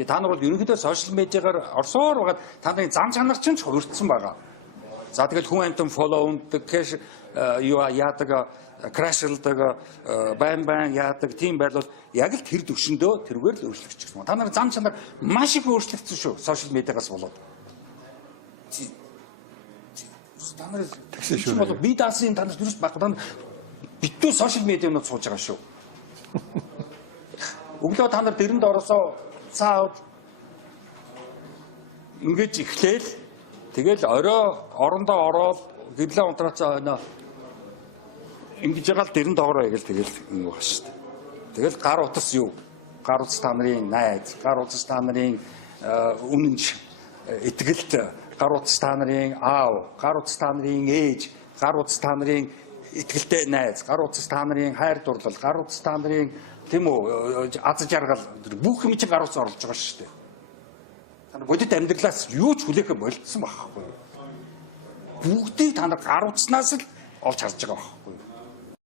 Тэгээ та нар бол ерөнхийдөө сошиал медиагаар орсоор байгаад та нарын зам чанар чинь ч хөрөлдсөн байгаа. За тэгэл хүн амтан фоллоунд кэш юу яадаг крашилдаг байн яадаг тийм байрлал яг л тэр төвшөндөө тэргээр л өөрчлөгдөж гисэн. Та нарын зам чанар маш их өөрчлөгдсөн шүү сошиал медиагаас болоод. Та нар тэгсэн шүү. Би даасан та нар юус баг та битүү сошиал медианууд сууж байгаа шүү. Өглөө та нар дэрэнд оросоо цаад ингэж ихлээл тэгэл орой орондоо ороод гэрлээ унтраацаа байна. Ингэж ягаал дэрэнд ороо гээл тэгэл ингэ байна шүү дээ. Тэгэл гар утас юу? Гар утас та нарын найз, гар утас та нарын үнэнч итгэлт, гар утас та нарын аав, гар утас та нарын ээж, гар утас та нарын итгэлтэй найз, гар утас та нарын хайр дурлал, гар утас та нарын тийм үү аз жаргал бүх юм чинь гар утас орлож байгаа шүү дээ. Та нар бодит амьдралаас юу ч хүлээхэ болцсон байхгүй юу? Бүгдийг та нар гар утаснаас л олж харж байгаа байхгүй юу?